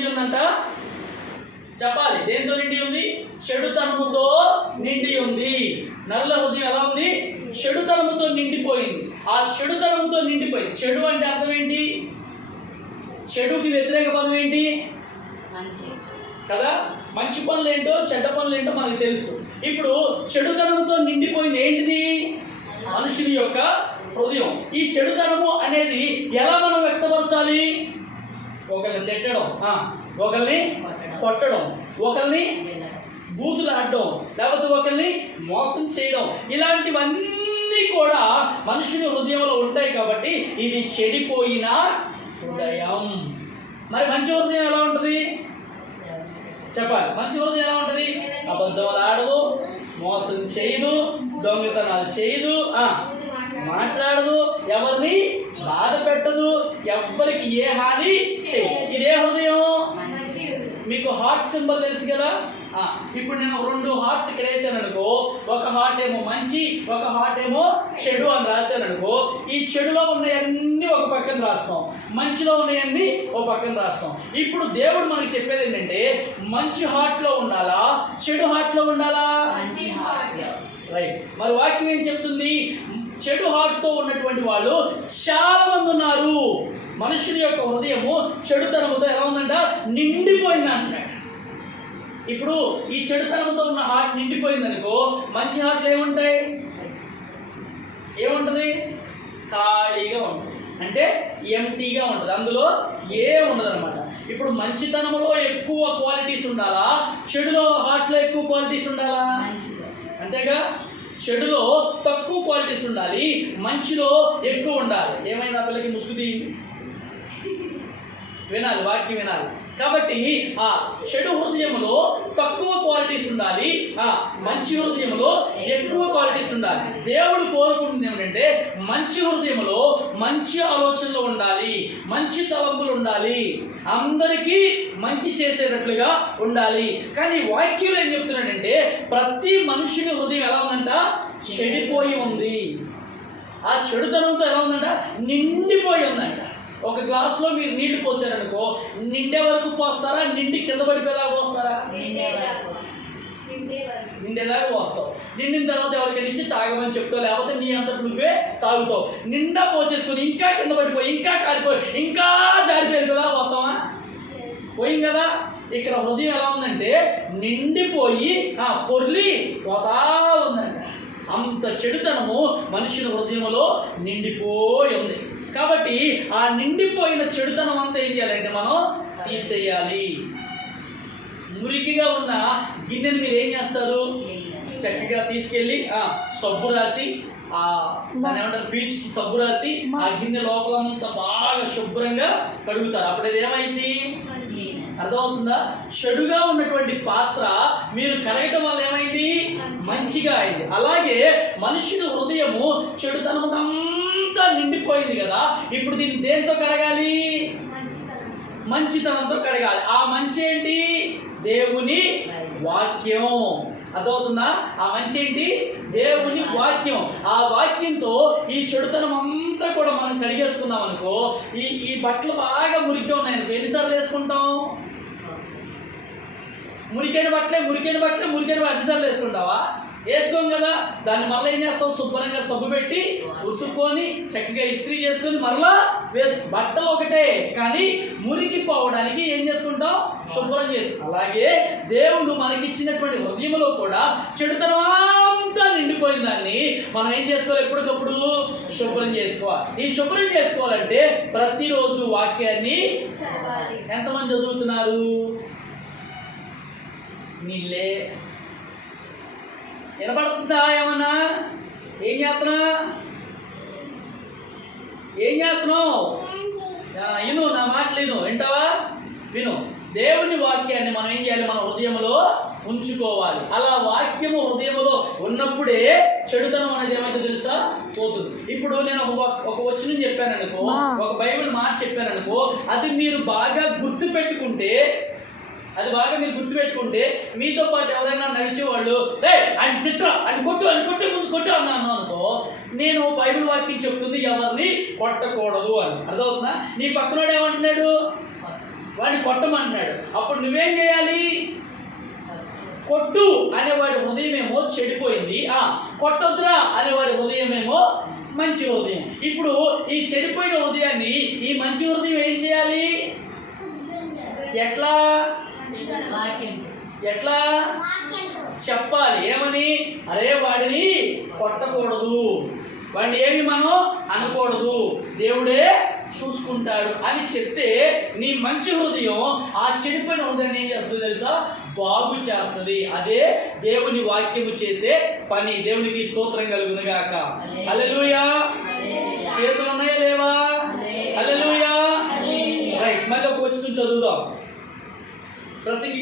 ఉందంట చెప్పాలి. దేంతో నిండి ఉంది? చెడుతనముతో నిండి ఉంది. నరుల హృదయం ఎలా ఉంది? చెడుతనముతో నిండిపోయింది. ఆ చెడుతనముతో నిండిపోయింది. చెడు అంటే అర్థం ఏంటి? చెడుకి వ్యతిరేక పదం ఏంటి కదా? మంచి పనులు ఏంటో చెడ్డ పనులు ఏంటో మనకు తెలుసు. ఇప్పుడు చెడుతనంతో నిండిపోయింది ఏంటిది? మనుషుని యొక్క హృదయం. ఈ చెడుతనము అనేది ఎలా మనం వ్యక్తపరచాలి? ఒకరిని తిట్టడం, ఒకరిని కొట్టడం, ఒకరిని బూతులాడడం, లేకపోతే ఒకరిని మోసం చేయడం, ఇలాంటివన్నీ కూడా మనుషుని హృదయంలో ఉంటాయి. కాబట్టి ఇది చెడిపోయిన హృదయం. మరి మంచి హృదయం ఎలా ఉంటుంది చెప్పాలి? మంచి హృదయం ఎలా ఉంటుంది? అబద్ధం ఆడదు, మోసం చేయదు, దొంగతనాలు చేయదు, మాట్లాడదు, ఎవరిని బాధ పెట్టదు, ఎవరికి ఏ హాని చేయదు. ఇదే హృదయం. మీకు హార్ట్ సింబల్ తెలుసు కదా? ఇప్పుడు నేను 2 హార్ట్స్ ఇక్కడ వేసాను అనుకో, ఒక హార్ట్ ఏమో మంచి, ఒక హార్ట్ ఏమో చెడు అని రాశాను అనుకో, ఈ చెడులో ఉన్నాయన్నీ ఒక పక్కన రాస్తాం, మంచిలో ఉన్నాయన్నీ ఒక పక్కన రాస్తాం. ఇప్పుడు దేవుడు మనకి చెప్పేది ఏంటంటే మంచి హార్ట్ లో ఉండాలా, చెడు హార్ట్ లో ఉండాలా? రైట్. మరి వాక్యం ఏం చెప్తుంది? చెడు హార్ట్ తో ఉన్నటువంటి వాళ్ళు చాలా మంది ఉన్నారు. మనుషుని యొక్క హృదయము చెడుతనముతో ఎలా ఉందంట? నిండిపోయింది అంటున్నాడు. ఇప్పుడు ఈ చెడుతనంతో ఉన్న హార్ట్ నిండిపోయింది అనుకో, మంచి హార్ట్లు ఏముంటాయి? ఏముంటుంది? ఖాళీగా ఉంటుంది, అంటే ఎంటీగా ఉంటుంది, అందులో ఉండదు అనమాట. ఇప్పుడు మంచితనంలో ఎక్కువ క్వాలిటీస్ ఉండాలా, చెడులో హార్ట్లో ఎక్కువ క్వాలిటీస్ ఉండాలా? అంతేగా. చెడులో తక్కువ క్వాలిటీస్ ఉండాలి, మంచిలో ఎక్కువ ఉండాలి. ఏమైనా పిల్లకి ముసుగు తీయండి, వినాలి, వాక్యం వినాలి. కాబట్టి ఆ చెడు హృదయంలో తక్కువ క్వాలిటీస్ ఉండాలి, మంచి హృదయంలో ఎక్కువ క్వాలిటీస్ ఉండాలి. దేవుడు కోరుకుంటుంది ఏమిటంటే మంచి హృదయంలో మంచి ఆలోచనలు ఉండాలి, మంచి తలంపులు ఉండాలి, అందరికీ మంచి చేసేటట్లుగా ఉండాలి. కానీ వాక్యంలో ఏం చెప్తున్నాడంటే ప్రతి మనుషుని హృదయం ఎలా ఉందంట? చెడిపోయి ఉంది. ఆ చెడుతనంతో ఎలా ఉందంట? నిండిపోయి ఉందంట. ఒక గ్లాసులో మీరు నీళ్లు పోసారనుకో, నిండే వరకు పోస్తారా, నిండి కింద పడిపోయేదాకా పోస్తారా? నిండేదాకా పోస్తావు. నిండిన తర్వాత ఎవరికైనా ఇచ్చి తాగమని చెప్తావు, లేకపోతే నీ అంతటి నువ్వే తాగుతావు. నిండా పోసేసుకుని ఇంకా కింద పడిపోయి, ఇంకా కారిపోయి, ఇంకా జారిపోయి కదా పోతావా? పోయింది కదా. ఇక్కడ హృదయం ఎలా ఉందంటే నిండిపోయి పొర్లి పోతా ఉందంట. అంత చెడుతనము మనుషుల హృదయంలో నిండిపోయి ఉంది. కాబట్టి ఆ నిండిపోయిన చెడుతనం అంతా ఏం చేయాలంటే మనం తీసేయాలి. మురికిగా ఉన్న గిన్నెని మీరు ఏం చేస్తారు? చక్కగా తీసుకెళ్ళి సబ్బు రాసి, దాన్ని ఏమంటారు, పీచ్ సబ్బు రాసి ఆ గిన్నె లోపలంతా బాగా శుభ్రంగా కడుగుతారు. అప్పుడు ఇది ఏమైంది? అర్థమవుతుందా? చెడుగా ఉన్నటువంటి పాత్ర మీరు కడగటం వల్ల ఏమైంది? మంచిగా అయింది. అలాగే మనుషుని హృదయము చెడుతనంతా నిండిపోయింది కదా. ఇప్పుడు దీన్ని దేంతో కడగాలి? మంచితనంతో కడగాలి. ఆ మంచి ఏంటి? దేవుని వాక్యం. అర్థమవుతుందా? ఆ మంచి ఏంటి? దేవుని వాక్యం. ఆ వాక్యంతో ఈ చెడుతనం అంతా కూడా మనం కడిగేసుకున్నాం అనుకో, ఈ బట్టలు బాగా మురికిగా ఉన్నాయనుకో, ఎన్నిసార్లు వేసుకుంటాం? మురికైన బట్టలే ఎన్నిసార్లు వేసుకుంటావా? వేసుకోం కదా. దాన్ని మరలా ఏం చేస్తాం? శుభ్రంగా సబ్బు పెట్టి ఉతుక్కొని చక్కగా ఇస్త్రీ చేసుకొని మరలా బట్టలు ఒకటే, కానీ మురికి పోవడానికి ఏం చేసుకుంటాం? శుభ్రం చేసుకుంటాం. అలాగే దేవుడు మనకిచ్చినటువంటి హృదయంలో కూడా చెడుతనమంతా నిండిపోయిన దాన్ని మనం ఏం చేసుకోవాలి? ఎప్పటికప్పుడు శుభ్రం చేసుకోవాలి. ఈ శుభ్రం చేసుకోవాలంటే ప్రతిరోజు వాక్యాన్ని ఎంతమంది చదువుతున్నారు? నీళ్ళే వినపడుతుందా? ఏమన్నా ఏం చేస్తున్నావు? విను, నా మాటలు వింటావా? విను. దేవుని వాక్యాన్ని మనం ఏం చేయాలి? మన హృదయంలో ఉంచుకోవాలి. అలా వాక్యము హృదయంలో ఉన్నప్పుడే చెడుతనం అనేది ఏమైతే తెలుసా? పోతుంది. ఇప్పుడు నేను ఒక వచనం చెప్పాను అనుకో, ఒక బైబిల్ మాట చెప్పాను అనుకో, అది మీరు బాగా గుర్తు పెట్టుకుంటే మీతో పాటు ఎవరైనా నడిచేవాళ్ళు అని తిట్రా, అని కొట్టే ముందు కొట్టు అన్నాను అనుకో, నేను బైబిల్ వాక్యం చెప్తుంది ఎవరిని కొట్టకూడదు అని. అర్థమవుతుందా? నీ పక్కనోడు ఏమంటున్నాడు? వాడిని కొట్టమన్నాడు. అప్పుడు నువ్వేం చేయాలి? కొట్టు అనేవాడి హృదయం ఏమో చెడిపోయింది, కొట్టొద్దురా అనేవాడి హృదయం ఏమో మంచి హృదయం. ఇప్పుడు ఈ చెడిపోయిన హృదయాన్ని ఈ మంచి హృదయం ఏం చేయాలి? ఎట్లా ఎట్లా చెప్పాలి? ఏమని? అరే వాడిని కొట్టకూడదు, వాడిని ఏమి మనం అనకూడదు, దేవుడే చూసుకుంటాడు అని చెప్తే నీ మంచి హృదయం ఆ చెడిపోయిన హృదయాన్ని ఏం చేస్తుంది తెలుసా? బాగు చేస్తుంది. అదే దేవుని వాక్యము చేసే పని. దేవునికి స్తోత్రం కలుగును గాక. హల్లెలూయా. చేతులు ఉన్నాయా లేవా? హల్లెలూయా. రైట్, మళ్ళీ ఒక వచనం చదువుదాం. ప్రసంగి